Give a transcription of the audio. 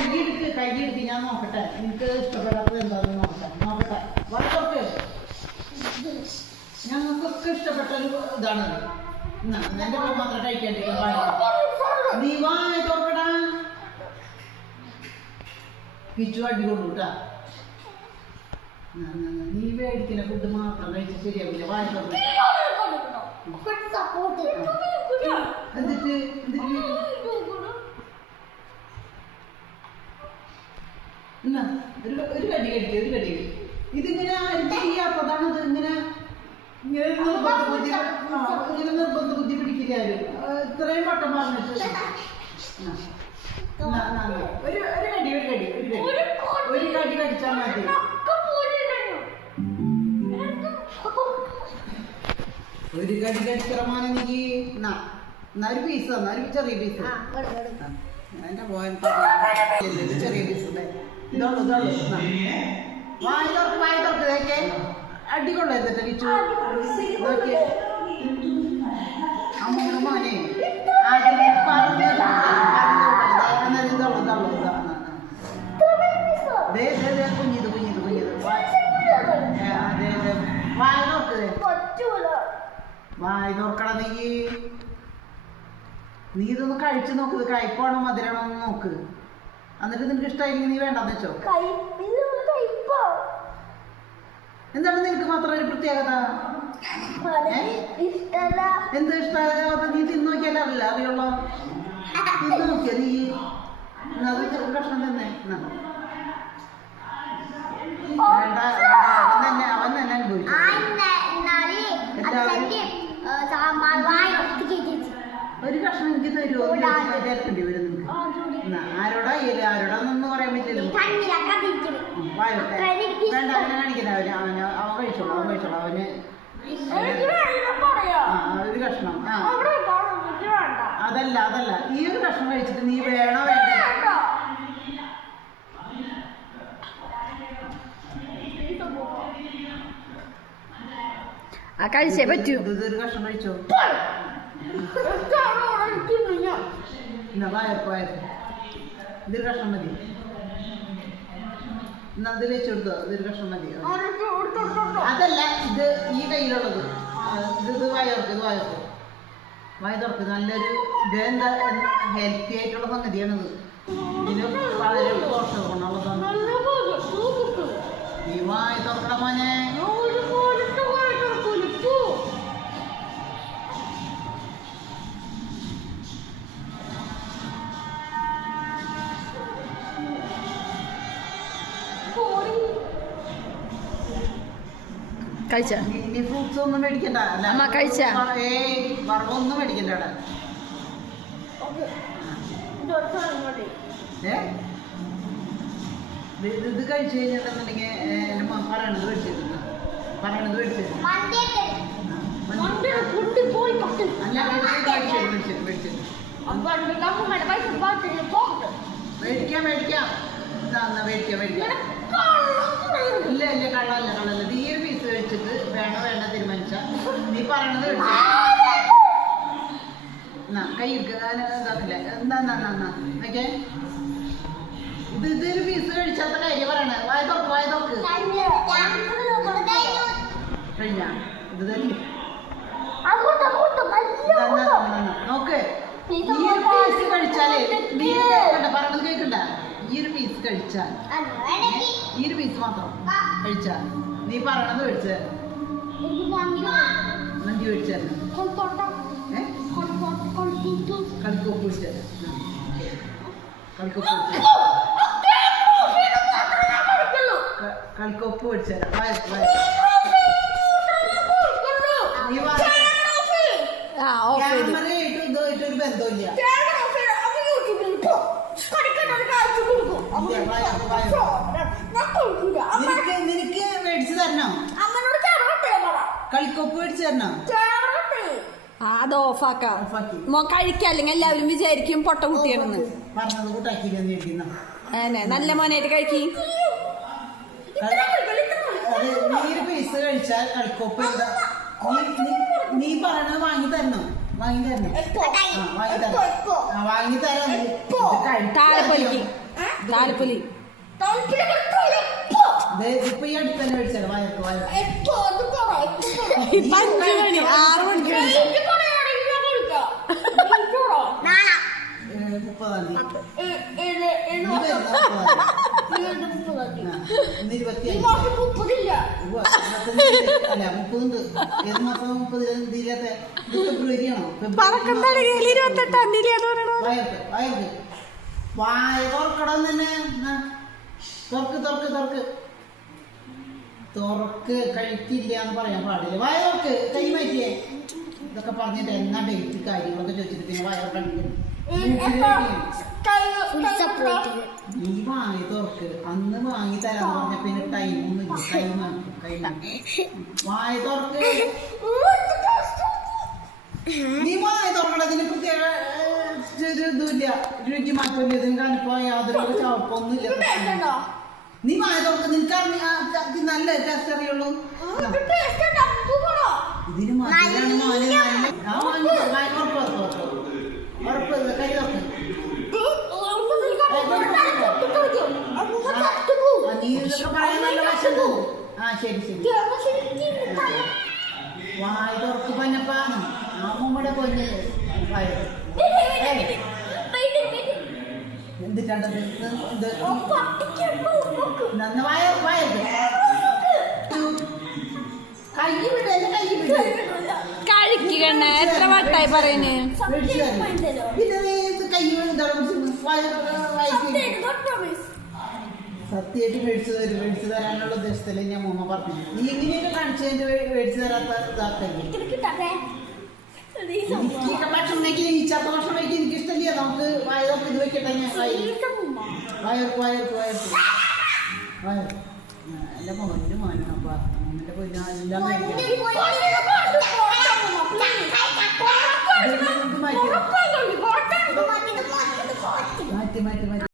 കഴുകിയെടുക്ക് കഴുകിയെടുക്ക് ഞാൻ നോക്കട്ടെ. എനിക്ക് ഇഷ്ടപ്പെടാത്തത് എന്താണെന്ന് നോക്കട്ടെ. നോക്കട്ടെ. വർക്കൊക്കെ ഞങ്ങൾക്കൊക്കെ ഇഷ്ടപ്പെട്ട ഒരു ഇതാണ്. എന്റെ മോൻ മാത്രം കഴിക്കാണ്ടിരിക്കും നീ വായി തുറക്കടാ. പിച്ചു അടി കൊണ്ടുട്ടാ നീ മേടിക്കുന്ന ഫുഡ് മാത്രം കഴിച്ച് ശരിയാവില്ല. വായി തുറന്നു സപ്പോർട്ട് എന്നിട്ട് എന്നിട്ട് എന്നാ ഒരു ഒരു കടി കടിക്കുക ഒരു കടി. ഇതിങ്ങനെ എന്ത് ചെയ്യാത്തതാണ് ഇത് ഇങ്ങനെ ഇങ്ങനെ ഒരു നിർബന്ധ ബുദ്ധി ആ, ഇങ്ങനെ നിർബന്ധ ബുദ്ധി പിടിക്കില്ല ആരും ആ, ഇത്രയും വട്ടം പറഞ്ഞിട്ട്. എന്നാ, എന്നാ, എന്നാ, എന്നാ. ഒരു ഒരു കടി ഒരു കടി ഒരു കടി. ഒരു കടി കടിച്ചാൽ മതി. ഒരു കടി കടിക്കറമാന നീ എന്നാ എന്നാ ഒരു പീസ് തന്നാ? ഒരു ചെറിയ പീസ് എന്റെ പോയ ചെറിയ പീസ് ഇതുള്ളൂ ഇതുള്ളൂ എന്നാ. വായ തുറക്ക് വായ തുറക്ക് ഇതൊക്കെ. അടികൊള്ളരുതട്ടെ വിച്ചു. നോക്കിയേ. അമ്മ മോനെ ആദ്യം പറഞ്ഞു. ദേ ദേ ദേ കുഞ്ഞിത് കുഞ്ഞിത് കുഞ്ഞിത്. വായ ഏ, അതെ അതെ വായ തുറക്ക് ദേ. വായ തുറക്കട നീ. നീ ഇതൊന്ന് കഴിച്ചു നോക്ക്. ഇത് കയ്പാണോ മധുരമാണോ നോക്ക്. എന്നിട്ട് നിനക്ക് ഇഷ്ടായില്ലെങ്കിൽ നീ വേണ്ടെന്ന് വെച്ചോ? എന്താണ് നിനക്ക് മാത്രം ഒരു പ്രത്യേകത? എന്ത് ഇഷ്ടമാകാത്ത നീ തിന്നു നോക്കിയാലേ അറിയില്ല അറിയുള്ളോ? തിന്നു നോക്കിയ നീ? അത് ഭക്ഷണം കഷ്ണം തന്നെ. എന്നാ. വേണ്ട വേണ്ട. അവൻ തന്നെ അവൻ തന്നെ അനുഭവിച്ചു? സാമ്പാർ വായ ഒരു കഷ്ണം എനിക്ക് തരുമോ വിചാരിക്കേണ്ടി വരും നിനക്ക് എന്നാ, ആരോടാ എന്നൊന്നും പറയാൻ പറ്റില്ല കണ്ണിലൊക്കെ തിരിച്ചു ഉം, വായ വെട്ടെ. വേണ്ട അവനെ കാണിക്കണ്ട. അവന് അവന് അവൻ കഴിച്ചോളൂ അവൻ കഴിച്ചോളൂ. അവന് ഒരു കഷ്ണം. ആ. അതല്ല അതല്ല. ഈ ഒരു കഷ്ണം കഴിച്ചിട്ട് നീ വേണോ വേണ്ട? ആ കഴിച്ചേ പറ്റൂ. ഒരു കഷ്ണം കഴിച്ചോ? എന്നാ വായർക്ക് വായർക്ക് ഇതൊരു കഷ്ണം മതി എന്നാ ഇതിൽ വെച്ചെടുത്തോ ഇതൊരു കഷ്ണം മതി അതല്ല ഇത് ഈ കയ്യിലുള്ളത്. ഇത് ഇത് വായർക്ക് ഇത് വായർക്ക്. വായ തുറക്ക് നല്ലൊരു ഇതെന്താ ഹെൽത്തി ആയിട്ടുള്ള സംഗതിയാണിത്. ഇതിന് വളരെ പോഷക ഗുണമുള്ളതാണ് നീ വായ തുറക്കണ മോനെ. കഴിച്ച? ഫ്രൂട്ട്സ് ഒന്നും മേടിക്കണ്ട. അമ്മ കഴിച്ച? വറവൊന്നും മേടിക്കണ്ട അവിടെ ഇത് കഴിഞ്ഞിട്ടുണ്ടെങ്കിൽ എന്റെ പറയണത് പറയണത് അല്ല മേടിക്കാം മേടിക്കാം. മേടിക്കാം മേടിക്കാം. ഇല്ല ഇല്ല കള്ളല്ല കള്ളല്ല. ഒരു വേണ വേണ്ട തീരുമാനിച്ച? നീ പറയണത് കൈ ഇതാക്കില്ല. എന്താ ഇത് ഇതൊരു ഫീസ് കഴിച്ചാത്ത കാര്യം പറയണേ. വായ തുറക്ക് വായ തുറക്ക്. കഴിഞ്ഞ? ഇത് തന്നെ. നോക്ക്. ഈ ഒരു പീസ് കഴിച്ചാലേ നീ കേൾക്കണ്ട പറഞ്ഞത് കേൾക്കണ്ട. ഈ ഒരു പീസ് കഴിച്ചാൽ ഈ ഒരു പീസ് മാത്രം കഴിച്ചാൽ നീ പറയണത് മേടിച്ചു മന്തി മേടിച്ചു തരണം ഏ? കളിക്കോപ്പ് മേടിച്ചു തരാം കളിക്കോപ്പ് മേടിച്ചു ക- കളിക്കോപ്പ് മേടിച്ചു തരാം വായ വായ നീ വായ ആ ഓഫ് ചെയ്തു ക്യാമറയായിട്ട് ഇതുമായിട്ട് ഒരു ബന്ധമില്ല നിനക്ക് നിനക്ക് മേടിച്ചു തരണോ കളിക്കോപ്പ് മേടിച്ചു തരണോ അത് ഓഫാക്കാം. മോ കഴിക്കല്ലെങ്കിൽ എല്ലാവരും വിചാരിക്കും പൊട്ട കുട്ടിയാണെന്ന്. അതെ നല്ല മോനായിട്ട് കഴിക്കി. പീസ് കഴിച്ചാൽ കളിക്കോപ്പ് നീ പറയണത് വാങ്ങി തരണം? വാങ്ങി തരണം? വാങ്ങി തരാം. ആ വാങ്ങി തരാം. താലപ്പൊലി ഇപ്പൊ ഈ അടുത്ത് തന്നെ മേടിച്ചാലോ വയർക്ക് ഇപ്പൊ അഞ്ചു മണി ആറ് മണിക്ക് മുപ്പതാം തീയതി മുപ്പതുണ്ട്. ഏത് മാസം മുപ്പത് തീരാത്ത ഫെബ്രുവരി ആണോ ഇരുപത്തെട്ടാം തീയതി വയർക്ക് വയർക്ക് വായ തുറക്കണം തന്നെ തുറക്ക് തുറക്ക് തുറക്ക്. തുറക്ക് കഴിക്കില്ല എന്ന് പറയാൻ പാടില്ല. വായ തുറക്ക് കൈ മാറ്റിയേ. ഇതൊക്കെ പറഞ്ഞിട്ട് എന്നാ ഡേറ്റ് കാര്യങ്ങളൊക്കെ ചോദിച്ചിട്ട് പിന്നെ വയറൊക്കെ നീ വാങ്ങി തുറക്ക്. അന്ന് വാങ്ങി തരാന്ന് പറഞ്ഞ പിന്നെ ടൈം ഒന്നും ഇല്ല. ടൈം വായ തുറക്ക്. നീ വായ തുറക്കണതിന് പ്രത്യേക ഏ, ഒരു ഇതുമില്ല രുചി മാറ്റമില്ല ഇതിന് കാണിപ്പോ യാതൊരു ചവപ്പൊന്നുമില്ല നീ വായ തുറക്ക് നിനക്ക് നല്ല ടേസ്റ്റ് അറിയുള്ളൂ. ഇതിന് മധുരാണ് മോനെ ഉറപ്പ് കൈ തുറക്ക് നീ ഇതൊക്കെ പറയാൻ നല്ല വശം ആ ശരി ശരി. വായ തുറക്ക് പഞ്ഞപ്പാണ് ആ മുമ്മടെ കൊഞ്ഞ് വായത് കൈ വിട് കൈ വിട്. കഴിക്കണ. എത്ര വട്ടായി പറയുന്നേ കൈ സത്യമായിട്ട് മേടിച്ചു തരും മേടിച്ചു തരാനുള്ള ഉദ്ദേശത്തിൽ ഞാൻ മുമ്മ പറഞ്ഞു നീ ഇങ്ങനെയൊക്കെ കാണിച്ചതിന്റെ മേടിച്ചു തരാത്ത ഇതാക്കല്ലേ? എനിക്കൊക്കെ ഭക്ഷണം കഴിക്കാൻ ഈ ചത്ത ഭക്ഷണം കഴിക്കാൻ എനിക്ക് ഇഷ്ടമില്ല നമുക്ക് വായർക്ക് ഇത് വെക്കട്ടെ ഞാൻ വയർക്ക് വയർക്ക് വയർക്ക് വയർക്ക് എന്റെ മോന്റെ മോനാണ് അപ്പൊ മോന്റെ പൊന്നാലെല്ലാം മാറ്റി മാറ്റി മാറ്റി